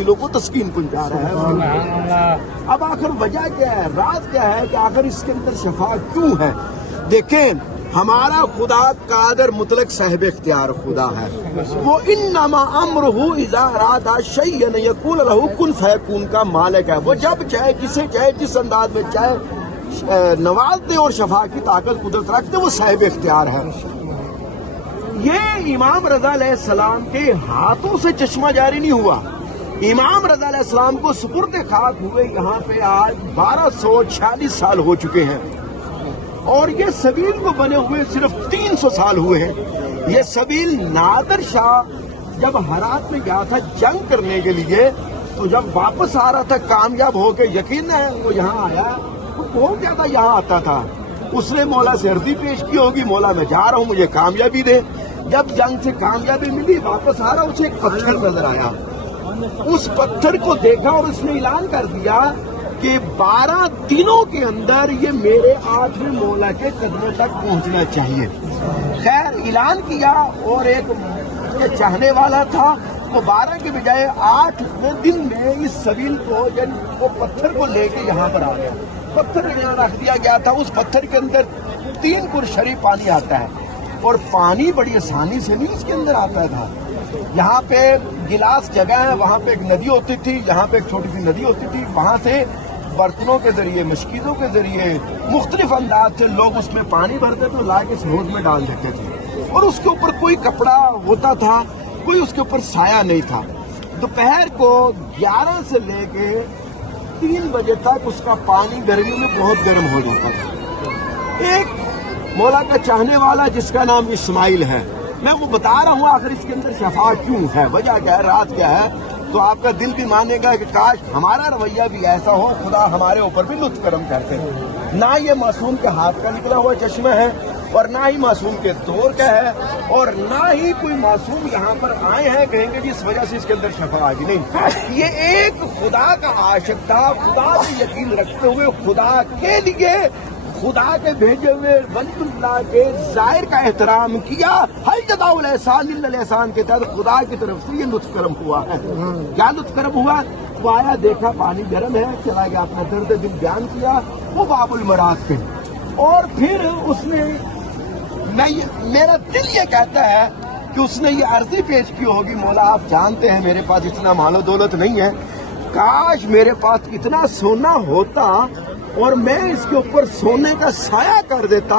دلوں کو تسکین پہنچا رہا ہے۔ اب آخر وجہ کیا ہے، راز کیا ہے کہ آخر اس کے اندر شفا کیوں ہے؟ دیکھیں، ہمارا خدا قادر مطلق صاحب اختیار خدا ہے، وہ انما امرہ اذا اراد شیئا ان یقول لہ کن فیکون کا مالک ہے۔ وہ جب چاہے جسے چاہے جس انداز میں چاہے نواز دے اور شفا کی طاقت قدرت رکھتے، وہ صاحب اختیار ہے۔ یہ امام رضا علیہ السلام کے ہاتھوں سے چشمہ جاری نہیں ہوا۔ امام رضا علیہ السلام کو سپرد خاک ہوئے یہاں پہ آج 1246 سال ہو چکے ہیں، اور یہ سبیل کو بنے ہوئے صرف 300 سال ہوئے ہیں۔ یہ سبیل نادر شاہ جب ہرات میں گیا تھا جنگ کرنے کے لیے، تو جب واپس آ رہا تھا کامیاب ہو کے، یقین ہے وہ یہاں آیا، وہ بہت زیادہ یہاں آتا تھا، اس نے مولا سے عرضی پیش کی ہوگی، مولا میں جا رہا ہوں مجھے کامیابی دے۔ جب جنگ سے کامیابی ملی، واپس آ رہا، اسے ایک پتھر نظر آیا، اس پتھر کو دیکھا اور اس نے اعلان کر دیا کہ 12 دنوں کے اندر یہ میرے 8ویں مولا کے قدموں تک پہنچنا چاہیے۔ خیر اعلان کیا، اور ایک یہ چاہنے والا تھا، وہ 12 کے بجائے 8ویں دن میں اس سبیل کو، یعنی وہ پتھر کو لے کے یہاں پر آ گیا۔ پتھر یہاں رکھ دیا گیا تھا، اس پتھر کے اندر 3 کرشری پانی آتا ہے، اور پانی بڑی آسانی سے نہیں اس کے اندر آتا تھا۔ یہاں پہ گلاس جگہ ہے، وہاں پہ ایک ندی ہوتی تھی، یہاں پہ ایک چھوٹی سی ندی ہوتی تھی، وہاں سے برتنوں کے ذریعے، مشکیزوں کے ذریعے مختلف انداز سے لوگ اس میں پانی بھرتے تھے، لا کے اس حوض میں ڈال دیتے تھے، اور اس کے اوپر کوئی کپڑا ہوتا تھا، کوئی اس کے اوپر سایہ نہیں تھا۔ دوپہر کو 11 سے لے کے 3 بجے تک اس کا پانی گرمی میں بہت گرم ہو جاتا تھا۔ ایک مولا کا چاہنے والا جس کا نام اسماعیل ہے، میں وہ بتا رہا ہوں آخر اس کے اندر شفا کیوں ہے، وجہ کیا ہے، راز کیا ہے، تو آپ کا دل بھی مانے گا کہ کاش ہمارا رویہ بھی ایسا ہو، خدا ہمارے اوپر بھی لطف کرم کرتے۔ نہ یہ معصوم کے ہاتھ کا نکلا ہوا چشمہ ہے، اور نہ ہی معصوم کے دور کا ہے، اور نہ ہی کوئی معصوم یہاں پر آئے ہیں کہیں گے جس وجہ سے اس کے اندر شفا آ گئی، نہیں، یہ ایک خدا کا عاشق تھا، خدا پہ یقین رکھتے ہوئے خدا کے لیے، خدا کے بھیجے ہوئے ولی اللہ کے ظاہر کا احترام کیا۔ ہل جزاء الاحسان الا الاحسان کے تحت خدا کی طرف سے یہ لطف کرم ہوا ہے۔ کیا لطف کرم ہوا؟ وہ آیا، دیکھا پانی گرم ہے، چلا گیا، اپنا درد دل بیان کیا، وہ باب المراد پہ، اور پھر اس نے، میرا دل یہ کہتا ہے کہ اس نے یہ عرضی پیش کی ہوگی، مولا آپ جانتے ہیں میرے پاس اتنا مال و دولت نہیں ہے، کاش میرے پاس اتنا سونا ہوتا اور میں اس کے اوپر سونے کا سایہ کر دیتا،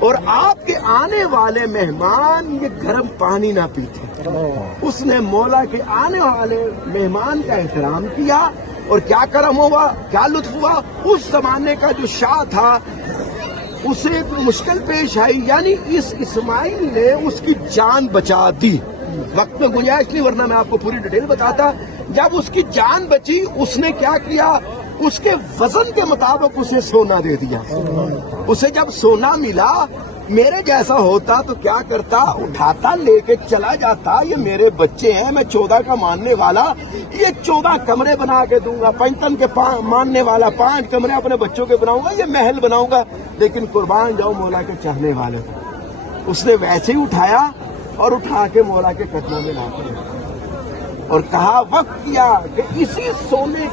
اور آپ کے آنے والے مہمان یہ گرم پانی نہ پیتے۔ اس نے مولا کے آنے والے مہمان کا احترام کیا، اور کیا کرم ہوا، کیا لطف ہوا، اس زمانے کا جو شاہ تھا اسے ایک مشکل پیش آئی، یعنی اس اسماعیل نے اس کی جان بچا دی۔ وقت میں گنجائش نہیں، ورنہ میں آپ کو پوری ڈیٹیل بتاتا۔ جب اس کی جان بچی، اس نے کیا کیا، اس کے وزن کے مطابق اسے سونا دے دیا۔ اسے جب سونا ملا، میرے جیسا ہوتا تو کیا کرتا، اٹھاتا لے کے چلا جاتا، یہ میرے بچے ہیں، میں 14 کا ماننے والا، یہ 14 کمرے بنا کے دوں گا، پنجتن کے ماننے والا 5 کمرے اپنے بچوں کے بناؤں گا، یہ محل بناؤں گا، لیکن قربان جاؤ مولا کے چاہنے والے۔ اس نے ویسے ہی اٹھایا اور اٹھا کے مولا کے قدموں میں لا دیا، اور کہا، وقت کیا کہ اسی سونے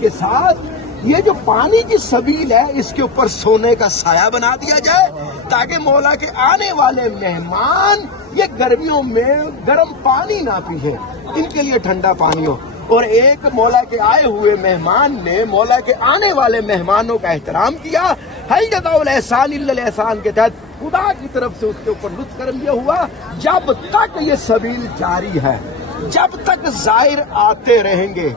کے ساتھ یہ جو پانی کی سبیل ہے اس کے اوپر سونے کا سایہ بنا دیا جائے، تاکہ مولا کے آنے والے مہمان یہ گرمیوں میں گرم پانی نہ پیئے، ان کے لیے ٹھنڈا پانی ہو۔ اور ایک مولا کے آئے ہوئے مہمان نے مولا کے آنے والے مہمانوں کا احترام کیا۔ ہل جزاء الاحسان الا الاحسان کے تحت خدا کی طرف سے اس کے اوپر لطف کرم یہ ہوا، جب تک یہ سبیل جاری ہے، جب تک زائر آتے رہیں گے،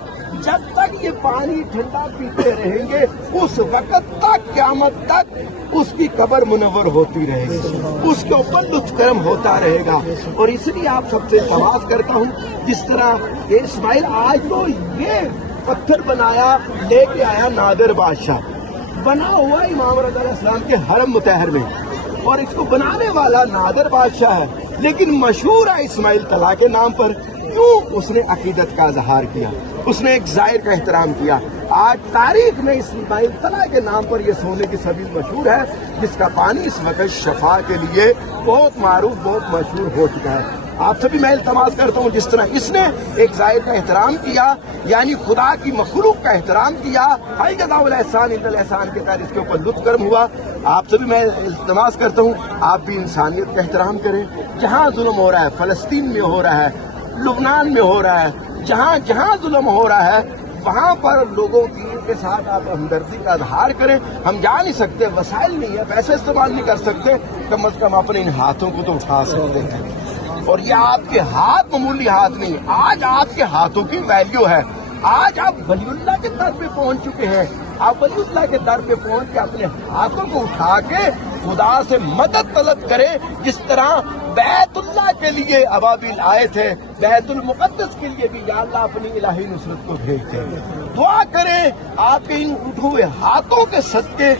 جب تک یہ پانی ٹھنڈا پیتے رہیں گے، اس وقت تک، قیامت تک اس کی قبر منور ہوتی رہے گی، اس کے اوپر لطف کرم ہوتا رہے گا۔ اور اس لیے آپ سب سے تواضع کرتا ہوں، جس طرح یہ اسماعیل آج تو یہ پتھر بنایا، لے کے آیا نادر بادشاہ، بنا ہوا امام رضا علیہ السلام کے حرم مطہر میں، اور اس کو بنانے والا نادر بادشاہ ہے، لیکن مشہور ہے اسماعیل طلح کے نام پر۔ کیوں؟ اس نے عقیدت کا اظہار کیا، اس نے ایک ظاہر کا احترام کیا۔ آج تاریخ میں اسماعیل طلح کے نام پر یہ سونے کی سبیل مشہور ہے، جس کا پانی اس وقت شفا کے لیے بہت معروف، بہت مشہور ہو چکا ہے۔ آپ سے بھی میں التماس کرتا ہوں جس طرح اس نے ایک زائر کا احترام کیا یعنی خدا کی مخلوق کا احترام کیا ہر جزا الاحسان الا الاحسان کے تحت اس کے اوپر لطف کرم ہوا آپ سے بھی میں التماس کرتا ہوں آپ بھی انسانیت کا احترام کریں جہاں ظلم ہو رہا ہے فلسطین میں ہو رہا ہے لبنان میں ہو رہا ہے جہاں ظلم ہو رہا ہے وہاں پر لوگوں کے ساتھ آپ ہمدردی کا اظہار کریں ہم جا نہیں سکتے وسائل نہیں ہے پیسے استعمال نہیں کر سکتے کم از کم اپنے ان ہاتھوں کو تو اٹھا سکتے ہیں اور یہ آپ کے ہاتھ معمولی ہاتھ نہیں آج آپ کے ہاتھوں کی ویلیو ہے آج آپ ولی اللہ کے در پہ پہنچ چکے ہیں آپ ولی اللہ کے در پہ پہنچ کے اپنے ہاتھوں کو اٹھا کے خدا سے مدد طلب کریں جس طرح بیت اللہ کے لیے ابابیل آئے تھے بیت المقدس کے لیے بھی یا اللہ اپنی الہی نصرت کو بھیج دیں دعا کریں آپ کے ان اٹھے ہوئے ہاتھوں کے صدقے